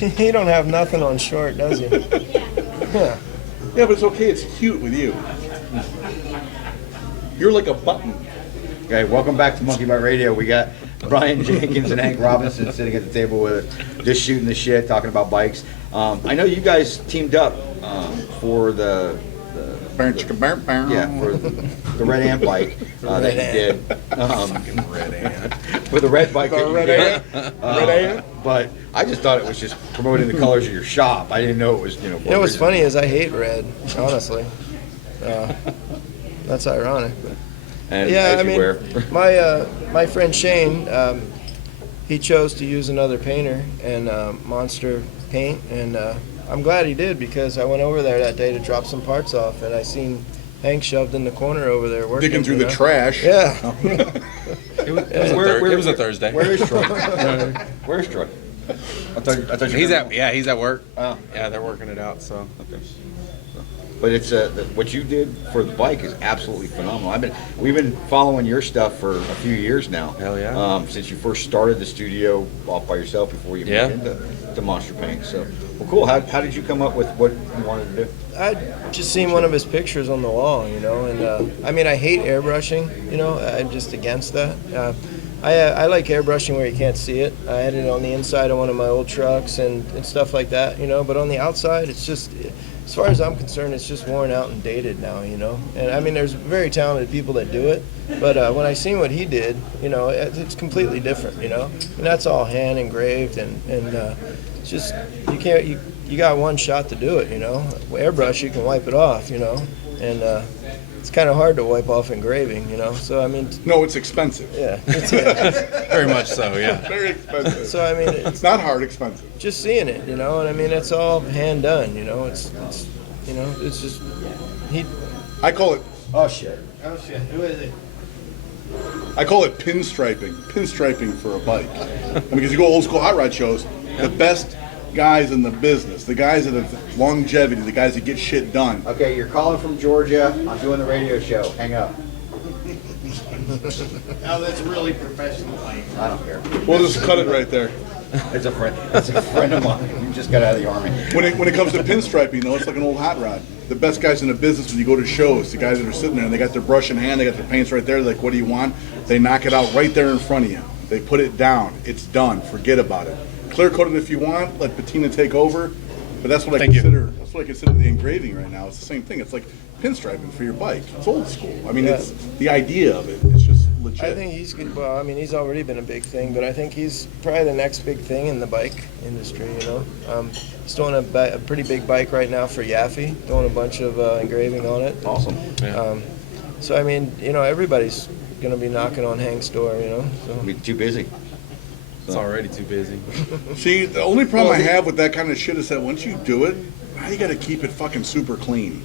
He don't have nothing on short, does he? Yeah. Yeah, but it's okay. It's cute with you. You're like a button. Okay, welcome back to Monkey Bite Radio. We got Brian Jenkins and Hank Robinson sitting at the table with us, just shooting the shit, talking about bikes. I know you guys teamed up for the for the Red Ant bike that you did. Red Ant. For the red bike. The Red Ant. Red Ant. But I just thought it was just promoting the colors of your shop. I didn't know it was, You know what's funny is I hate red, honestly. That's ironic. But. And Yeah, I as you mean, wear. my friend Shane, he chose to use another painter and Monster paint, and I'm glad he did because I went over there that day to drop some parts off, and I seen Hank shoved in the corner over there working. Digging through the trash. Yeah. It was a Thursday. Where is Troy? Where's Troy? I thought He's at work. Oh. Yeah, they're working it out. So. Okay. But it's what you did for the bike is absolutely phenomenal. We've been following your stuff for a few years now. Hell yeah. Since you first started the studio off by yourself before you moved into Monster Paint. So, well, cool. How did you come up with what you wanted to do? I just seen one of his pictures on the wall, and I mean, I hate airbrushing, I'm just against that. I like airbrushing where you can't see it. I had it on the inside of one of my old trucks and stuff like that, but on the outside, it's just, as far as I'm concerned, it's just worn out and dated now, And I mean, there's very talented people that do it, but when I seen what he did, it's completely different, And that's all hand engraved, and it's just, you got one shot to do it, Airbrush, you can wipe it off, and it's kind of hard to wipe off engraving, So I mean, No, it's expensive. yeah. Very much so. Yeah. Very expensive. So I mean, It's not hard expensive. just seeing it, and I mean, it's all hand done, It's it's just he. I call it Oh shit! Who is it? I call it pinstriping for a bike. Because you go old school hot rod shows, the best guys in the business, the guys that have longevity, the guys that get shit done. Okay, you're calling from Georgia. I'm doing the radio show. Hang up. Oh, that's really professional. I don't care. We'll just cut it right there. It's a friend. It's a friend of mine. He just got out of the army. When it comes to pinstriping, though, it's like an old hot rod. The best guys in the business, when you go to shows, the guys that are sitting there and they got their brush in hand, they got their paints right there. They're like, what do you want? They knock it out right there in front of you. They put it down. It's done. Forget about it. Clear coat it if you want. Let patina take over. But that's what I consider. That's what I consider the engraving right now. It's the same thing. It's like pinstriping for your bike. It's old school. I mean, it's the idea of it. It's just legit. I think he's good. Well, I mean, he's already been a big thing, but I think he's probably the next big thing in the bike industry. He's doing a pretty big bike right now for Yaffe, doing a bunch of engraving on it. Awesome. Yeah. So I mean, everybody's gonna be knocking on Hank's door. So. Be too busy. It's already too busy. See, the only problem I have with that kind of shit is that once you do it, now you got to keep it fucking super clean.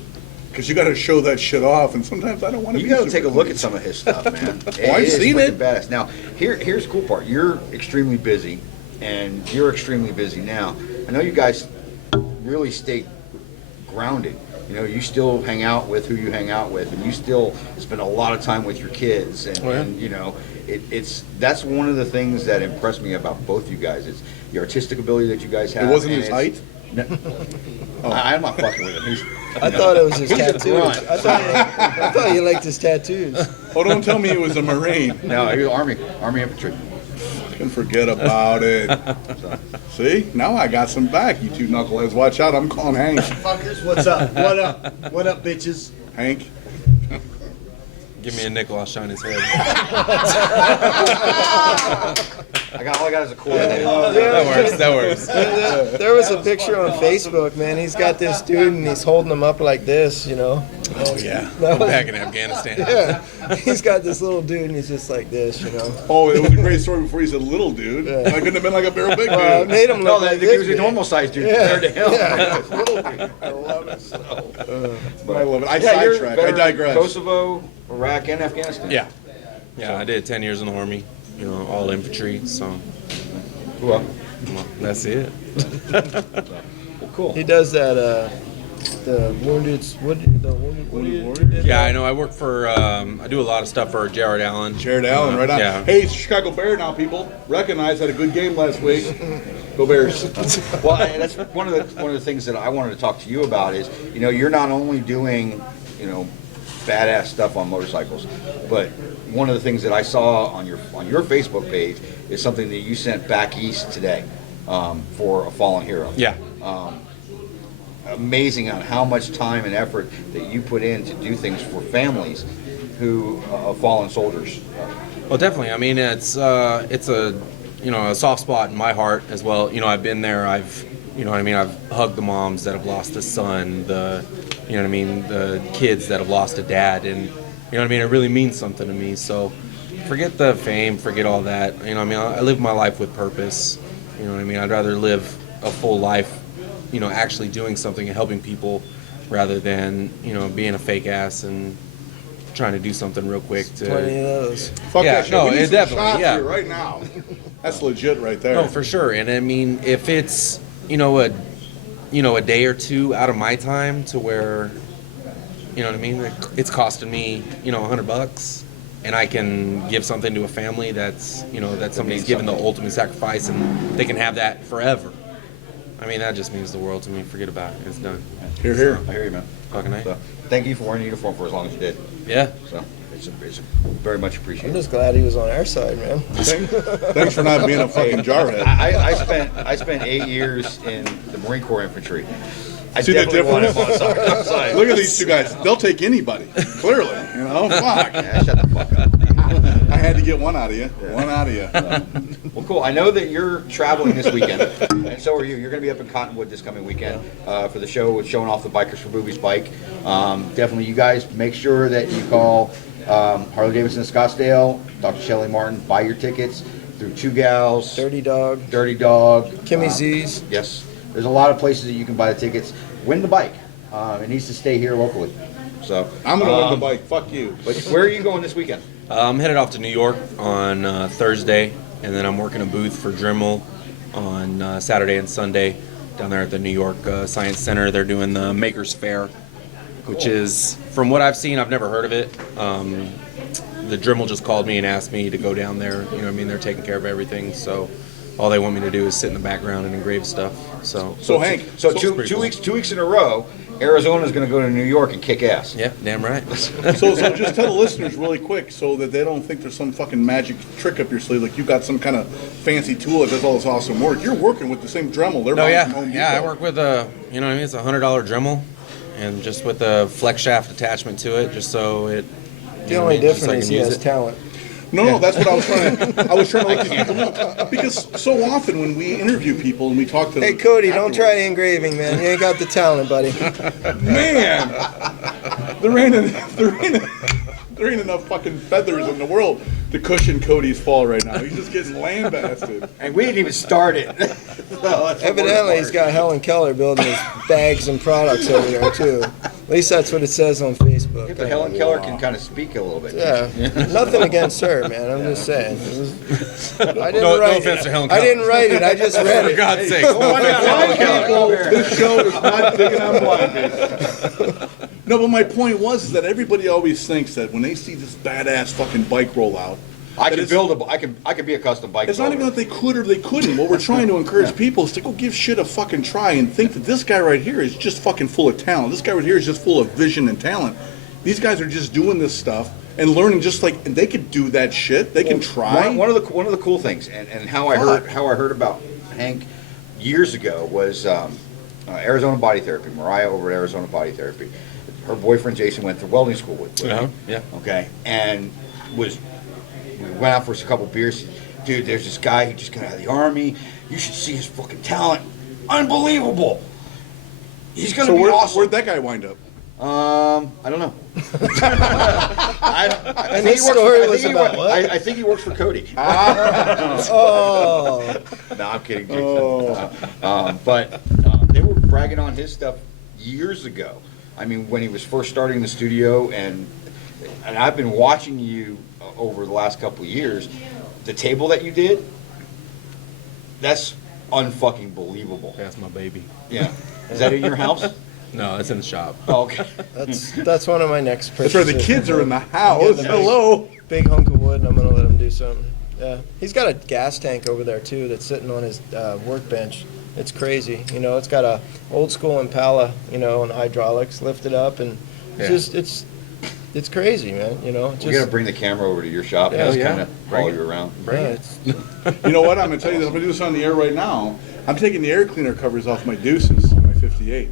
Because you got to show that shit off, and sometimes I don't want to. You got to take a look at some of his stuff, man. I've seen it. Badass. Now, here's the cool part. You're extremely busy, and you're extremely busy now. I know you guys really stay grounded. You still hang out with who you hang out with, and you still spend a lot of time with your kids, and that's one of the things that impressed me about both you guys. It's the artistic ability that you guys have. It wasn't his height? No, I'm not fucking with him. I thought it was his He's a tattoos. grunt. I thought you liked his tattoos. Oh, don't tell me he was a Marine. No, he was Army infantry. Can forget about it. See? Now I got some back, you two knuckleheads. Watch out, I'm calling Hank. Fuckers, what's up? What up? What up, bitches? Hank? Give me a nickel, I'll shine his head. All I got is a quarter. That works. There was a picture on Facebook, man. He's got this dude and he's holding him up like this, Oh yeah. Back in Afghanistan. Yeah. He's got this little dude and he's just like this, Oh, it was a great story before he said little dude. Yeah. I couldn't have been like a barrel big dude. I made him No, look I like think he this. was a normal sized dude compared to him. Yeah. Little dude. I love it so. I love it. I You're sidetrack. I veteran digress. Kosovo, Iraq, and Afghanistan. Yeah, I did 10 years in the Army, all infantry, so Well, that's it. well, cool. He does that the wounded. What do you Warriors? did Yeah, that? I know. I work for. I do a lot of stuff for Jared Allen. Jared Allen, right on. Yeah. Hey, it's Chicago Bear now, people. Recognize had a good game last week. Go Bears. Well, and that's one of the things that I wanted to talk to you about is, you're not only doing, badass stuff on motorcycles, but one of the things that I saw on your Facebook page is something that you sent back east today for a fallen hero. Yeah. Amazing on how much time and effort that you put in to do things for families who fallen soldiers. Well, definitely. I mean, it's a a soft spot in my heart as well. I've been there. I've hugged the moms that have lost a son. The kids that have lost a dad, and it really means something to me. So forget the fame, forget all that. I live my life with purpose. I'd rather live a full life, actually doing something and helping people rather than, being a fake ass and trying to do something real quick to. Plenty of those. Fuck Yeah, that shit. no, We need it some definitely, shots yeah. here right now. That's legit right there. No, for sure. And I mean, if it's, a day or two out of my time to where, it's costing me, $100, and I can give something to a family that's, that somebody's given the ultimate sacrifice and they can have that forever. I mean, that just means the world to me. Forget about it. It's done. Here, here. I hear you, man. Fucking A. So, thank you for wearing a uniform for as long as you did. Yeah. So it's very much I'm appreciated. just glad he was on our side, man. Thanks for not being a fucking jarhead. I spent 8 years in the Marine Corps infantry. I See the definitely want difference? him on side. Look at these two guys. They'll take anybody. Clearly, fuck. Yeah, shut the fuck up. I had to get one out of you. One out of you. Well, cool. I know that you're traveling this weekend, and so are you. You're going to be up in Cottonwood this coming weekend for the show, showing off the Bikers for Boobies bike. Definitely, you guys make sure that you call Harley Davidson of Scottsdale, Dr. Shelley Martin, buy your tickets through Two Gals, Dirty Dog, Dirty Dog, Kimmy Z's. Yes, there's a lot of places that you can buy the tickets. Win the bike. It needs to stay here locally. So I'm going to win the bike. Fuck you. But where are you going this weekend? I'm headed off to New York on Thursday, and then I'm working a booth for Dremel on Saturday and Sunday down there at the New York Science Center. They're doing the Makers Fair, which is, from what I've seen, I've never heard of it. The Dremel just called me and asked me to go down there. They're taking care of everything, so all they want me to do is sit in the background and engrave stuff. So Hank. So It's pretty cool. 2 weeks in a row, Arizona's going to go to New York and kick ass. yeah, damn right. So just tell the listeners really quick so that they don't think there's some fucking magic trick up your sleeve, like you got some kind of fancy tool that does all this awesome work. You're working with the same Dremel. They're No, buying yeah, from Home yeah. I Depot. work with it's a $100 Dremel, and just with a flex shaft attachment to it, just so it. The only just so I difference is can he use has it. talent. No, that's what I was trying to. I was trying to let these people know because so often when we interview people and we talk to them, Hey, Cody, don't try the engraving, man. You ain't got the talent, buddy. man, there ain't enough fucking feathers in the world to cushion Cody's fall right now. He's just getting lambasted. And we didn't even start it. Evidently, he's got Helen Keller building his bags and products over there, too. At least that's what it says on Facebook. But Helen Keller can kind of speak a little bit. Yeah, nothing against her, man. I'm just saying. I didn't No write offense to Helen I Keller. didn't write it. I just read For it. God's sake. This show is not digging on blind people. No, but my point was that everybody always thinks that when they see this badass fucking bike roll out, I that can it's- build I could be a custom bike. It's not even that they could or they couldn't. What we're trying to encourage people is to go give shit a fucking try and think that this guy right here is just fucking full of talent. This guy right here is just full of vision and talent. These guys are just doing this stuff and learning just like and they could do that shit. They can try. One of the cool things, and how I heard about Hank years ago was Arizona Body Therapy. Mariah over at Arizona Body Therapy. Her boyfriend Jason went to welding school with me. Yeah. Okay, and we went out for a couple beers. Dude, there's this guy who just got out of the army. You should see his fucking talent. Unbelievable. He's gonna So be awesome. where'd that guy wind up? I don't know. I And think this he works story for- was about what? I think he works for Cody. Oh, No, I'm kidding. But they were bragging on his stuff years ago. I mean, when he was first starting the studio, and I've been watching you over the last couple of years. The table that you did, that's unfucking believable. That's my baby. Yeah. Is that in your house? No, it's in the shop. Oh, okay. That's one of my next That's purchases. where the kids are in the I'm house. getting a big- Hello. Big hunk of wood, and I'm gonna let him do something. Yeah, he's got a gas tank over there too that's sitting on his workbench. It's crazy, you know. It's got a old school Impala, you know, and hydraulics lifted up, and it's Yeah. just it's crazy, man. You know, We gotta bring the camera over to your shop and Yeah, just yeah. kind of follow you around. yeah, it's, You know what? I'm gonna tell you this. I'm gonna do this on the air right now. I'm taking the air cleaner covers off my Deuces, my 58.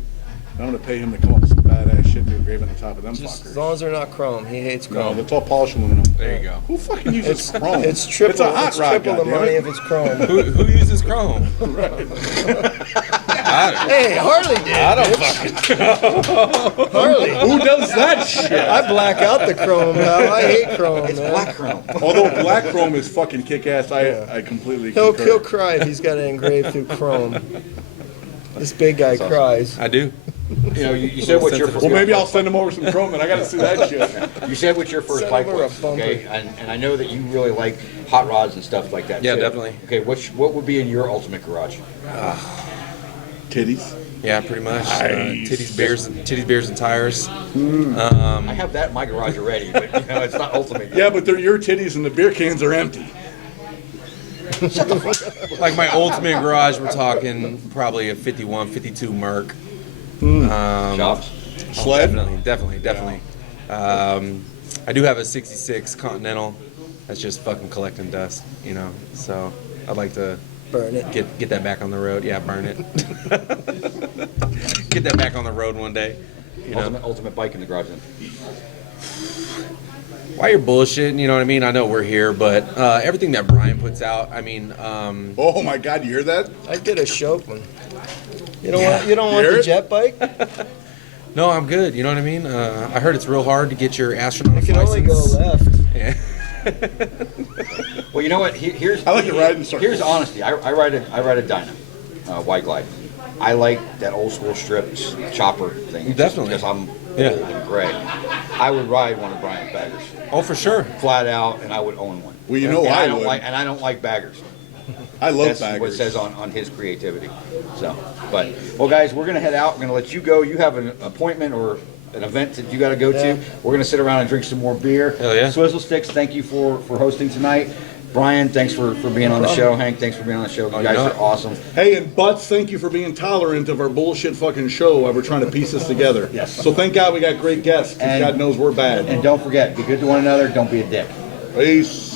I'm gonna pay him to come up with some badass shit to engrave on the top of them just as fuckers. long as they're not chrome. He hates No, chrome. that's all polished aluminum. There you go. Who fucking uses It's chrome? it's triple. It's a hot rod, triple the goddammit. money if it's chrome. Who uses chrome? Hey, Harley did. I don't fucking. Harley. Who does that shit? I black out the chrome, pal. I hate chrome, It's man. black chrome. Although black chrome is fucking kick-ass, I completely He'll concur. cry if he's got it engraved through chrome. This big guy cries. I do. You know, you said what your Well, maybe I'll send him over some chrome, and I gotta see that shit. You said what your first Send bike over a was, okay? bumper. And I know that you really like hot rods and stuff like that. Yeah, too. definitely. Okay, what would be in your ultimate garage? Titties. Yeah, pretty much. Nice. Titties, beers, and tires. I have that in my garage already, but you know, it's not ultimate. Yeah, but they're your titties, and the beer cans are empty. Like my ultimate garage, we're talking probably a 51, 52 Merc. Shops. Sled. Definitely. I do have a 66 Continental that's just fucking collecting dust, you know. So I'd like to Burn it. get that back on the road. Yeah, burn it. Get that back on the road one day. You know, Ultimate bike in the garage then. why you're bullshitting, you know what I mean? I know we're here, but everything that Brian puts out, I mean, Oh my God, you hear that? I get a Chopin. You don't want Hear the it? jet bike? no, I'm good. You know what I mean? I heard it's real hard to get your astronaut You can only license. go left. Yeah. Well, you know what? Here's I like to ride in circles. Here's honesty. I ride a Dyna, white glide. I like that old school stripped chopper thing. Definitely. Because I'm Yeah. old and gray. I would ride one of Brian's baggers, Oh, for sure. flat out, and I would own one. Well, you know and I don't would. I don't like baggers. I love That's what it baggers. says on his creativity. So, but well, guys, we're gonna head out. We're gonna let you go. You have an appointment or an event that you got to go Yeah. to. We're gonna sit around and drink some more beer. Hell yeah. Swizzle Sticks, thank you for hosting tonight. Brian, thanks for being on the show. Hank, thanks for being on the show. You you guys know are it. awesome. Hey, and Butts, thank you for being tolerant of our bullshit fucking show while we're trying to piece this together. Yes. So thank God we got great guests, 'cause And- God knows we're bad. And don't forget, be good to one another. Don't be a dick. Peace.